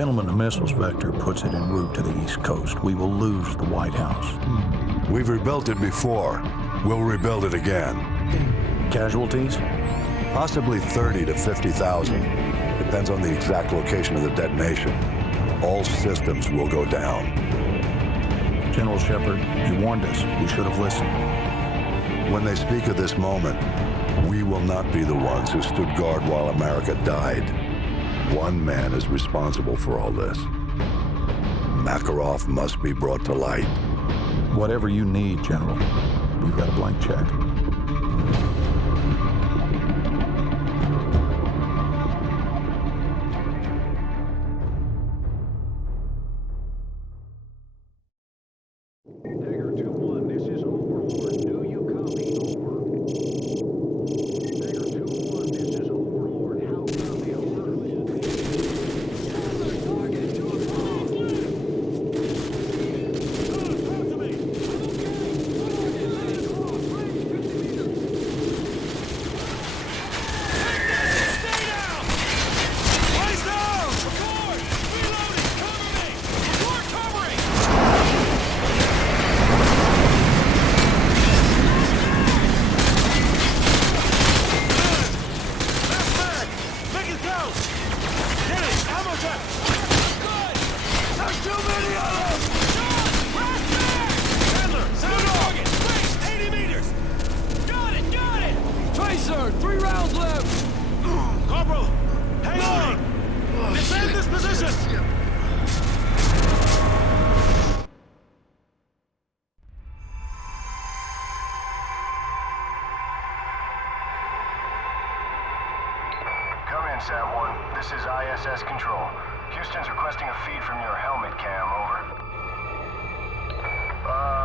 Gentlemen, the missiles vector puts it en route to the East Coast. We will lose the White House. We've rebuilt it before. We'll rebuild it again. Casualties? Possibly 30 to 50,000. Depends on the exact location of the detonation. All systems will go down. General Shepard, he warned us. We should have listened. When they speak of this moment, we will not be the ones who stood guard while America died. One man is responsible for all this. Makarov must be brought to light. Whatever you need, General. We've got a blank check. Dagger 2-1, this is Overlord. Do you copy? Over. Dagger 2-1, this is Overlord. How copy? Over. Target to a bomb. Talk to me. Stay down! Eyes down! Record! Reloading! Cover me! Record covering! Last mag! Make it count! Get it! Ammo check! Good! There's too many of them! John! Last mag! Handler! Sound target! Wait! 80 meters! Got it! Got it! Tracer! 3 rounds left! Corporal! Hang on! Defend this position! Come in, Sat-1. This is ISS Control. Houston's requesting a feed from your helmet cam, over.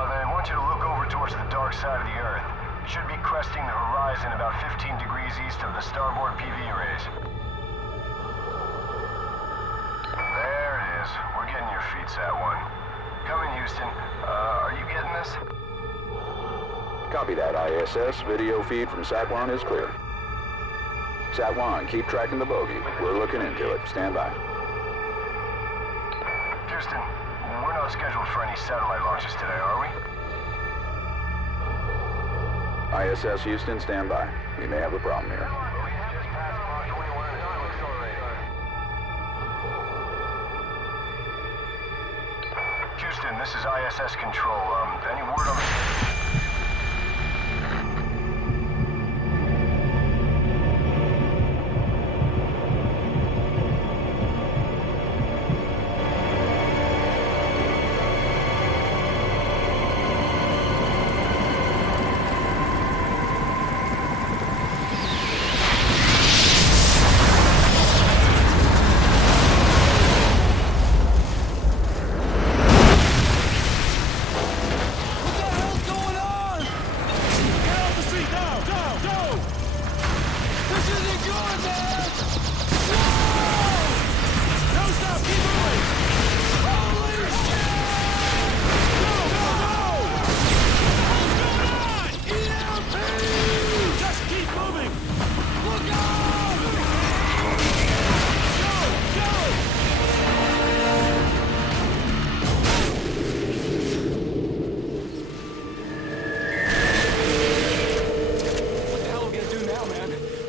They want you to look over towards the dark side of the Earth. You should be cresting the horizon about 15 degrees east of the starboard PV arrays. There it is. We're getting your feed, Sat-1. Come in, Houston. Are you getting this? Copy that, ISS. Video feed from Sat-1 is clear. Sat-1, keep tracking the bogey. We're looking into it. Stand by. Houston, we're not scheduled for any satellite launches today, are we? ISS Houston, stand by. We may have a problem here. Houston, this is ISS Control. Any word on the...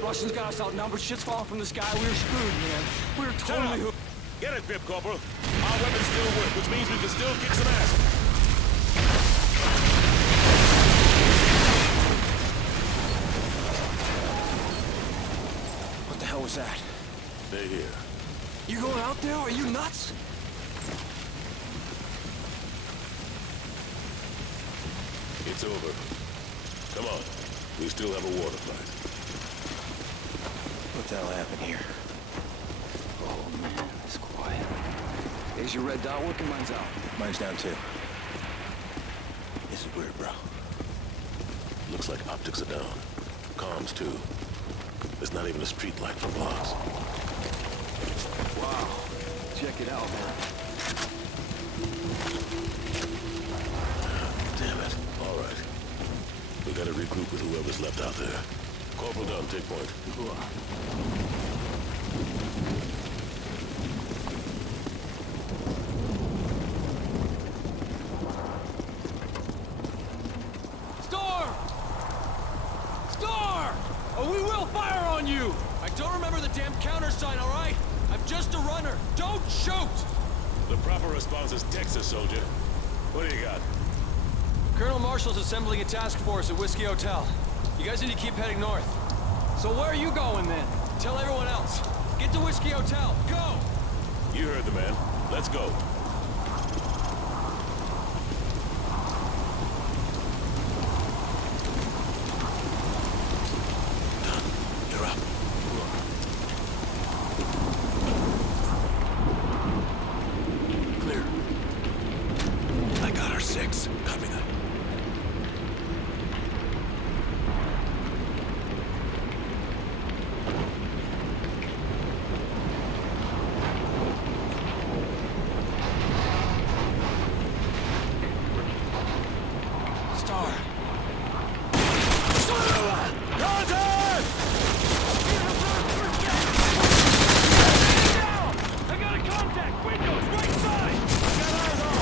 Russians got us outnumbered. Shit's falling from the sky. We were screwed, man. We were totally hooked. Get it, Grip Corporal. Our weapons still work, which means we can still kick some ass. What the hell was that? They're here. You going out there? Are you nuts? It's over. Come on. We still have a water fight. What the hell happened here? Oh, man, it's quiet. Is your red dot working? Mine's out. Mine's down too. This is weird, bro. Looks like optics are down. Comms too. There's not even a street light for blocks. Wow. Check it out, man. Damn it. All right. We gotta regroup with whoever's left out there. Corporal Dunn, take point. soldier. What do you got? Colonel Marshall's assembling a task force at Whiskey Hotel. You guys need to keep heading north. So where are you going then? Tell everyone else. Get to Whiskey Hotel. Go! You heard the man. Let's go. You're up. Clear. I got our 6. Copy that. Star. Contact! I got a contact! Windows, right side! I got eyes on!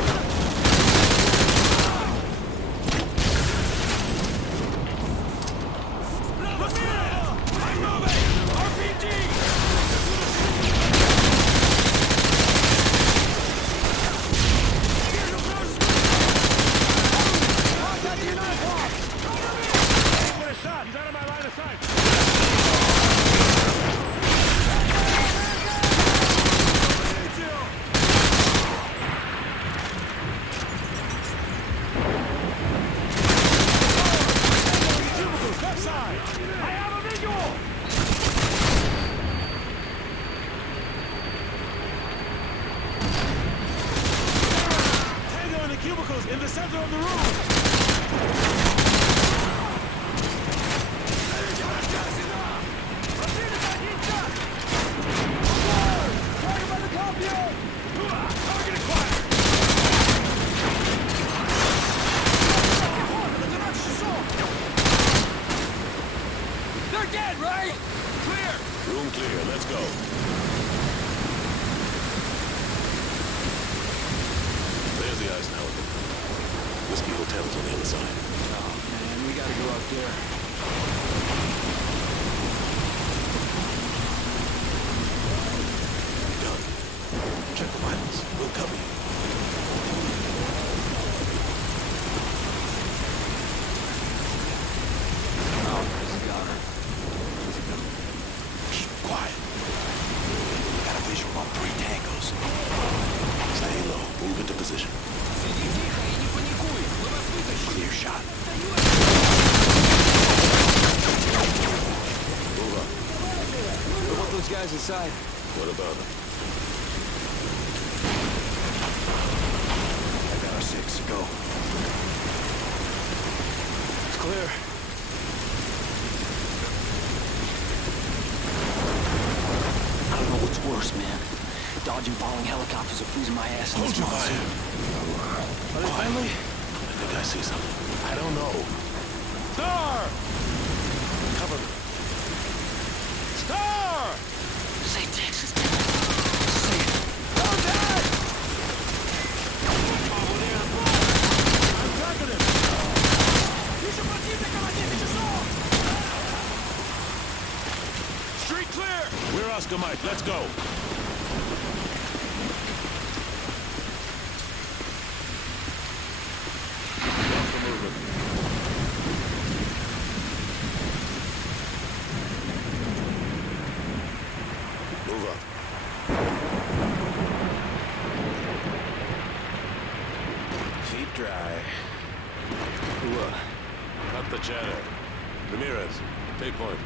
I'm moving! RPG! What a shot! He's out of my line of sight! Left side! I have a visual! Tango in the cubicles in the center of the room! Target acquired! They're dead, right? Clear! Room clear, let's go. There's the Eisenhower. Whiskey Hotel's on the other side. Oh, man, we gotta go out there. Done. Check the vitals. We'll cover you. Oh, he's got her. Keep quiet. Got a visual on 3 tangos. Stay low. Move into position. Clear shot. Move up. What about those guys inside? What about them? I got our 6. Go. It's clear. I don't know what's worse, man. Dodging falling helicopters or freezing my ass in Hold this your monsoon. fire. Are they friendly? I think I see something. I don't know. Star! Cover me. Star! Say Texas. Say it. Contact! I'm tracking him. Street clear! We're Oscar Mike. Let's go. Move up. Feet dry. Cut the chatter. Ramirez, take point.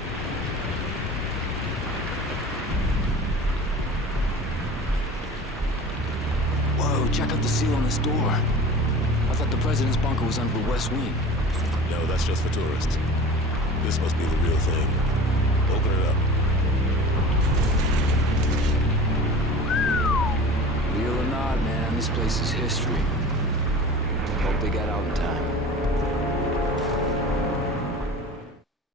Whoa, check out the seal on this door. I thought the president's bunker was under the west wing. No, that's just for tourists. This must be the real thing. Open it up. Real or not, man, this place is history.